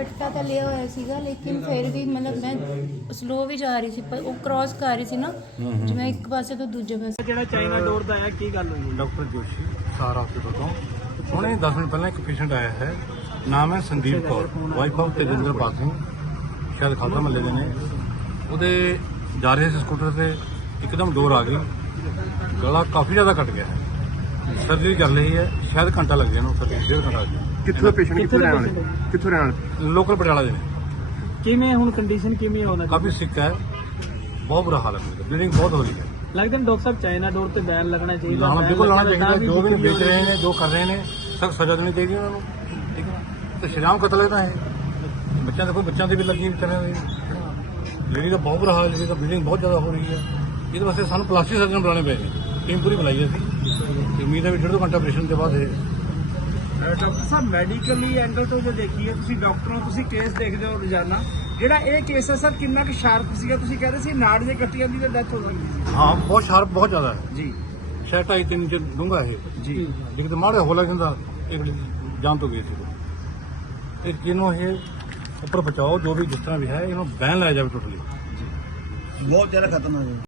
ਪਟਕਾ ਤਾਂ ਲਿਆ ਹੋਇਆ ਸੀਗਾ ਲੇਕਿਨ ਫਿਰ ਵੀ ਮਤਲਬ ਮੈਂ ਸਲੋ ਵੀ ਜਾ ਰਹੀ ਸੀ ਪਰ ਉਹ ਕ੍ਰਾਸ ਕਰ ਰਹੀ ਸੀ ਨਾ ਜਿਵੇਂ ਇੱਕ ਪਾਸੇ ਤੋਂ ਦੂਜੇ ਪਾਸੇ। ਜਿਹੜਾ ਚਾਈਨਾ ਡੋਰ ਦਾ ਆਇਆ ਕੀ ਗੱਲ ਹੋਈ? ਡਾਕਟਰ ਜੋਸ਼ੀ ਸਾਰਾ ਹਸਪੀਟਲ ਤੋਂ ਹੁਣੇ 10 ਮਿੰਟ ਪਹਿਲਾਂ ਇੱਕ ਪੇਸ਼ੈਂਟ ਆਇਆ ਹੈ ਨਾਮ ਹੈ Sandeep Kaur. Wife of Tejinder Pal Singh. ਸ਼ਾਇਦ ਖਾਲਸਾ ਮਹੱਲੇ ਦੇ ਨੇ। ਉਹਦੇ ਜਾ ਰਹੇ ਸੀ ਸਕੂਟਰ ਤੇ ਇੱਕਦਮ ਡੋਰ ਆ ਗਈ। ਗਲਾ ਕਾਫੀ ਜ਼ਿਆਦਾ ਕੱਟ ਗਿਆ ਹੈ। ਸਰਜਰੀ ਕਰ ਲਈ ਹੈ ਸ਼ਾਇਦ ਘੰਟਾ ਲੱਗ ਜਾਣਾ ਸਰਜਰੀ ਡੇਢ ਘੰਟਾ ਲੱਗ ਜਾਣਾ। ਕਿੱਥੋਂ ਦਾ ਪੇਸ਼ੈਂਟ ਕਿੱਥੇ ਰਹਿਣ ਵਾਲੇ? ਕਿੱਥੋਂ ਰਹਿਣ ਵਾਲੇ? ਲੋਕਲ ਪਟਿਆਲਾ ਦੇ ਨੇ। ਕਿਵੇਂ ਹੁਣ ਕੰਡੀਸ਼ਨ ਕਿਵੇਂ ਹੋਣਾ ਕਾਫੀ ਸਿੱਕ ਹੈ। ਬਹੁਤ ਬੁਰਾ ਹਾਲ ਹੈ ਬਲੀਡਿੰਗ ਬਹੁਤ ਹੋ ਰਹੀ ਹੈ। ਲੱਗਦਾ ਡਾਕਟਰ ਸਾਹਿਬ ਚਾਈਨਾ ਡੋਰ ਤੇ ਬੈਨ ਲੱਗਣਾ ਚਾਹੀਦਾ ban ਬਿਲਕੁਲ ਲਾਣਾ ਲੱਗਣਾ ਚਾਹੀਦਾ। ਜੋ ਵੀ ਵੇਚ ਹੋ ਰਹੇ ਨੇ ਜੋ ਕਰ ਰਹੇ ਨੇ ਸਖਤ ਸਜ਼ਾ ਦੇਣੀ ਚਾਹੀਦੀ ਉਹਨਾਂ ਨੂੰ। ਠੀਕ ਹੈ ਤੇ ਸ਼ਰਾਮ ਕਤਲ ਹੈ ਤਾਂ ਇਹ। ਬੱਚਿਆਂ ਦੇ ਕੋਈ ਬੱਚਿਆਂ ਦੇ ਵੀ ਲੱਗੀ ਵਿਚਾਰਿਆਂ ਦੇ ਲੇਡੀ ਦਾ ਬਹੁਤ ਬੁਰਾ ਹਾਲ ਹੈ ਦਾ ਬਲੀਡਿੰਗ ਬਹੁਤ ਜ਼ਿਆਦਾ ਹੋ ਰਹੀ ਹੈ। ਇਹਦੇ ਵਾਸਤੇ ਸਾਨੂੰ ਪਲਾਸਟਿਕ ਸਰਜਨ ਬੁਲਾਉਣੇ ਪਏ ਨੇ। ਟੀਮ ਪੂਰੀ ਬੁਲਾਈ ਹੈ ਅਸੀਂ। ਉਮੀਦ ਹੈ ਵੀ ਡੇਢ ਦੋ ਘੰਟਾ ਆਪਰੇਸ਼ਨ ਦੇ ਬਾਅਦ ਇਹ ਡਾਕਟਰ ਸਾਹਿਬ ਮੈਡੀਕਲੀ ਐਂਗਲ ਤੋਂ ਜੇ ਦੇਖੀਏ ਤੁਸੀਂ ਡਾਕਟਰ ਹੋ ਤੁਸੀਂ ਕੇਸ ਦੇਖਦੇ ਹੋ ਰੋਜ਼ਾਨਾ। ਜਿਹੜਾ ਇਹ ਕੇਸ ਹੈ ਸਰ ਕਿੰਨਾ ਕੁ ਸ਼ਾਰਪ ਸੀਗਾ? ਤੁਸੀਂ ਕਹਿੰਦੇ ਸੀ ਨਾੜ ਜੇ ਕੱਟੀ ਜਾਂਦੀ ਤਾਂ ਡੈਥ ਹੋ ਸਕਦੀ ਸੀ। ਹਾਂ ਬਹੁਤ ਸ਼ਾਰਪ ਬਹੁਤ ਜ਼ਿਆਦਾ ਹੈ। ਜੀ। ਛੇ ਢਾਈ ਤਿੰਨ ਇੰਚ ਡੂੰਘਾ ਇਹ। ਜੀ। ਜੇ ਕਿਤੇ ਮਾੜੇ ਹੋ ਲੱਗ ਜਾਂਦਾ ਇਹ ਬੜੀ ਜਾਨ ਤੋਂ ਗਈ ਸੀ। ਤੇ ਜਿਹਨੂੰ ਇਹ ਉੱਪਰ ਬਚਾਓ ਜੋ ਵੀ ਜਿਸ ਤਰ੍ਹਾਂ ਵੀ ਹੈ ਇਹਨੂੰ ਬੈਨ ਲਾਇਆ ਜਾਵੇ ਟੋਟਲੀ ਬਹੁਤ ਜ਼ਿਆਦਾ ਖਤਮ ਹੋ। ਗਿਆ